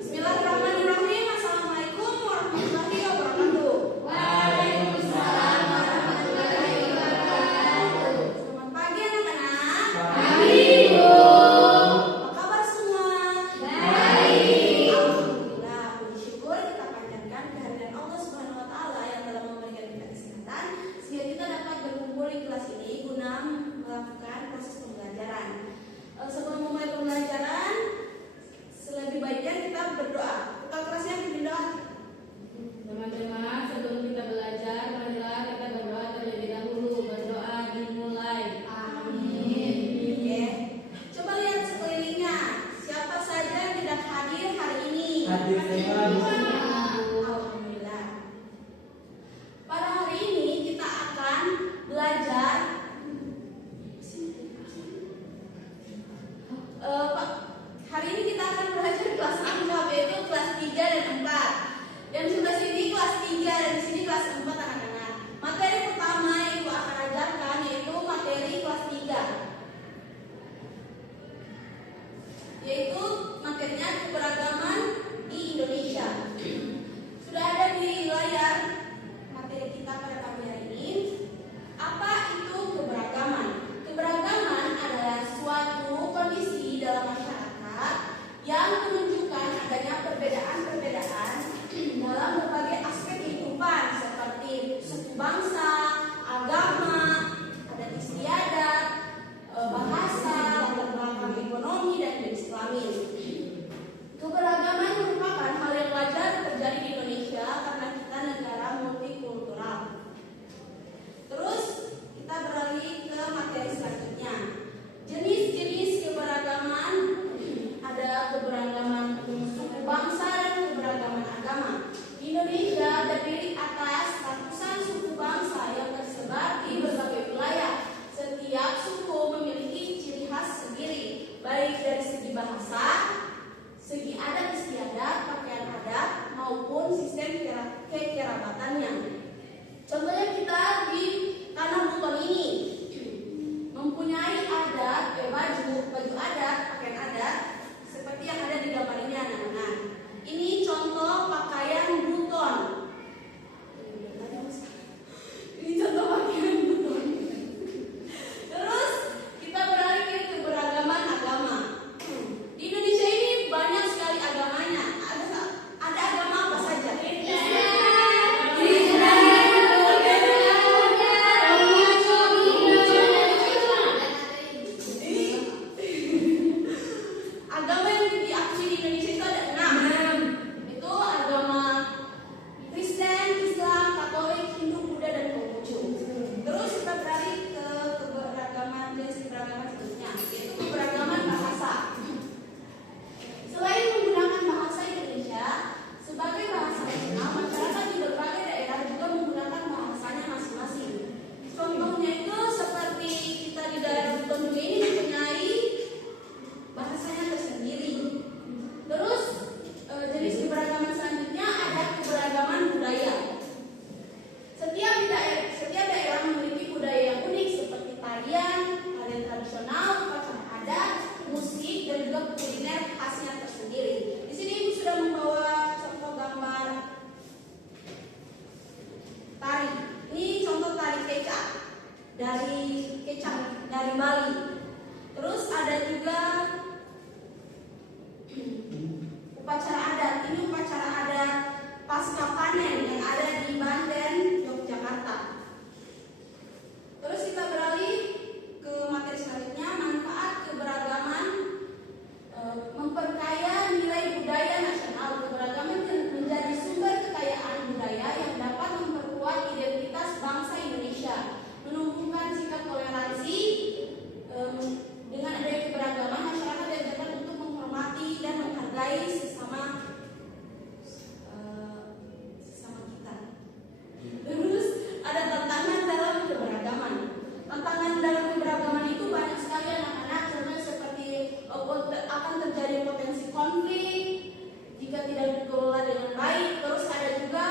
Bismillahirrahmanirrahim. Assalamualaikum warahmatullahi wabarakatuh. Waalaikumsalam warahmatullahi wabarakatuh. Selamat pagi anak-anak. Pagi, Bu. Apa kabar semua? Baik. Alhamdulillah, puji syukur kita panjatkan kehadiran Allah Subhanahu wa taala yang telah memberikan kita kesehatan sehingga kita dapat berkumpul di kelas ini guna melakukan proses pembelajaran. Sebelum memulai pembelajaran, selebih baiknya kita berdoa. Kita kerasnya bimbing doa. Teman-teman, sebelum kita belajar, marilah kita berdoa terlebih dahulu. Berdoa dimulai. Amin. Oke. Coba lihat sekelilingnya. Siapa saja yang tidak hadir hari ini? Hadir semua, Bu. Alhamdulillah. Pada hari ini kita akan belajar. Hari ini kita akan belajar kelas anggap, yaitu kelas 3 dan 4. Dan sebelah sini kelas 3 dan di sini kelas 4 anak-anak. Materi pertama yang Ibu akan ajarkan yaitu materi kelas 3. Yaitu materinya keberagaman di Indonesia. Sudah ada di layar materi kita pada pagi hari ini. Apa itu keberagaman? Keberagaman adalah suatu kondisi dalam masyarakat yang menunjukkan adanya perbedaan-perbedaan dalam berbagai aspek kehidupan seperti suku bangsa, agama, adat istiadat, bahasa, latar belakang ekonomi dan jenis kelamin. Keberagaman merupakan hal yang wajar terjadi di Indonesia karena kita negara multikultural. Terus kita beralih ke materi selanjutnya. Jenis-jenis keberagaman, ada keberagaman suku bangsa dan keberagaman agama. Di Indonesia terdiri atas ratusan suku bangsa yang tersebar di berbagai wilayah. Setiap suku memiliki ciri khas sendiri, baik dari segi bahasa, segi adat istiadat, pakaian adat, maupun sistem kekerabatannya. Contohnya kita di Tanah Buton ini mempunyai adat, baju adat, pakaian adat seperti yang ada di gambar ini anak-anak. Ini contoh pakaian Buton. Ini contoh pakaian Buton. Terus kita beralih ke keberagaman agama. Di Indonesia ini banyak sekali agamanya. Ada agama apa saja? Agama yang diakui di Indonesia itu ada 6. Itu agama Kristen, Islam, Katolik, Hindu, Buddha, dan Konghucu. Terus kita beralih ke keberagaman jenis keberagaman selanjutnya, yaitu keberagaman bahasa. Selain menggunakan bahasa Indonesia sebagai bahasa nasional, masyarakat di berbagai daerah juga menggunakan bahasanya masing-masing. Contohnya itu seperti kita di daerah Buton juga ini mempunyai bahasanya tersendiri. Terus jenis keberagaman selanjutnya ada keberagaman budaya. Setiap daerah memiliki budaya yang unik seperti tarian tradisional, upacara adat, musik, dan juga kuliner khasnya tersendiri. Di sini Ibu sudah membawa contoh gambar tari. Ini contoh tari kecak dari Bali. Terus ada juga upacara adat. Ini upacara adat pasca panen yang ada di Banten, Yogyakarta. Terus kita beralih ke materi selanjutnya, manfaat keberagaman memperkaya nilai budaya nasional. Keberagaman menjadi sumber kekayaan budaya yang dapat memperkuat identitas bangsa Indonesia, menumbuhkan sikap toleransi. Dengan adanya keberagaman, masyarakat diajarkan untuk menghormati dan menghargai sesama kita. Terus ada tantangan dalam keberagaman. Tantangan dalam keberagaman itu banyak sekali anak-anak. Contohnya seperti akan terjadi potensi konflik jika tidak dikelola dengan baik. Terus ada juga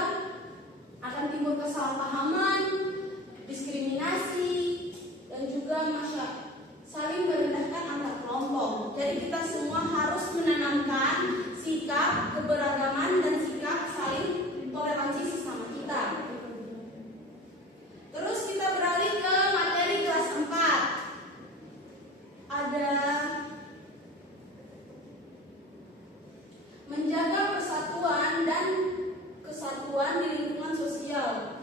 akan timbul kesalahpahaman, diskriminasi, dan juga saling merendahkan antar kelompok. Jadi kita semua harus menanamkan sikap menjaga persatuan dan kesatuan di lingkungan sosial.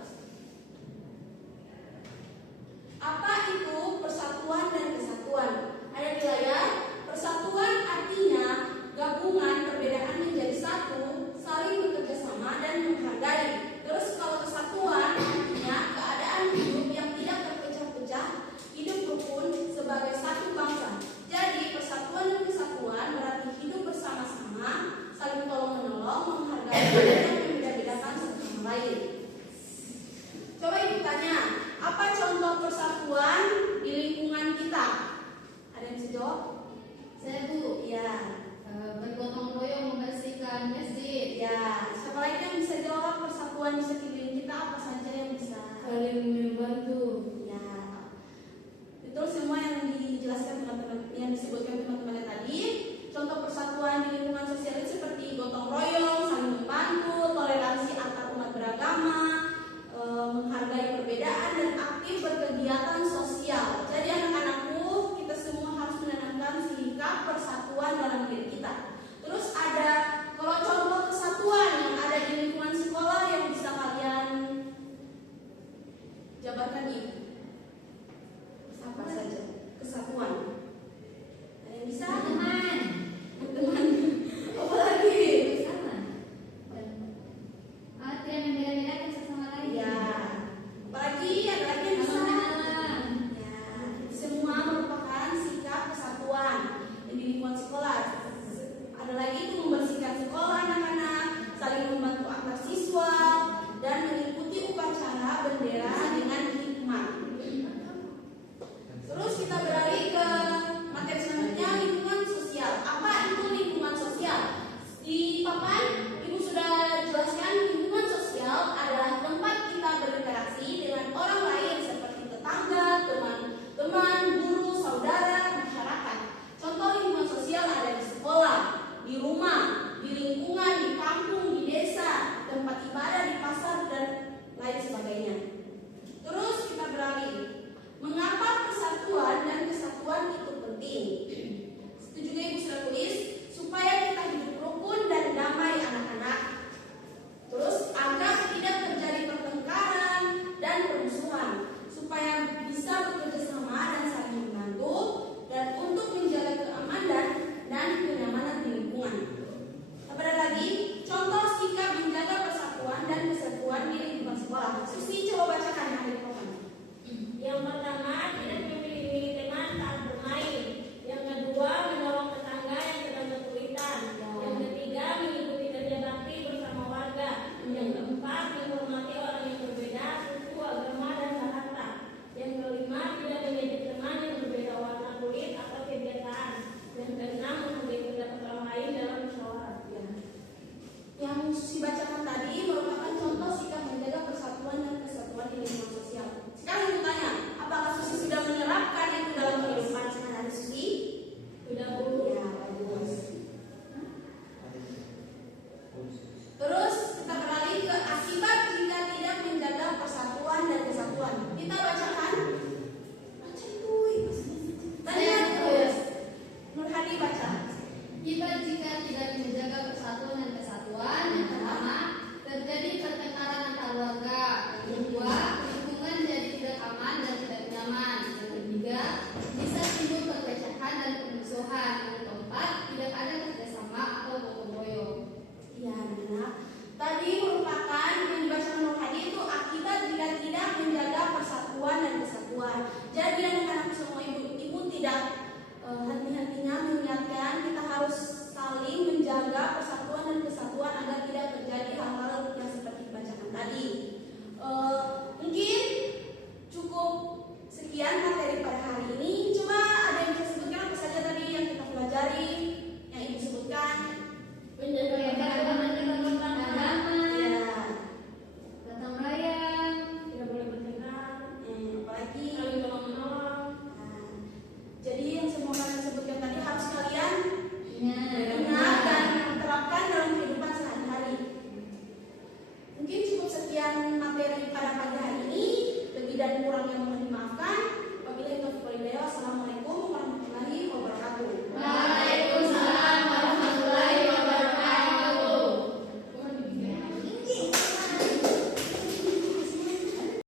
Apa itu persatuan dan kesatuan? Ada di layar. Persatuan artinya gabungan perbedaan menjadi satu, saling bekerja sama dan menghargai. Terus kalau kesatuan artinya keadaan hidup yang tidak terpecah-pecah, hidup rukun sebagai satu bangsa. Jadi persatuan dan kesatuan berarti hidup bersama-sama, saling tolong-menolong, menghargai dan membeda-bedakan satu sama lain. Coba ibu tanya, apa contoh persatuan di lingkungan kita? Ada yang bisa jawab? Saya Bu, Ya. bergotong royong membersihkan masjid, Ya. Siapa lagi yang bisa jawab persatuan di sekeliling kita? Apa saja yang bisa? saling membantu. Ya. Betul semua yang dijelaskan teman-teman, yang disebutkan teman-teman tadi. Contoh persatuan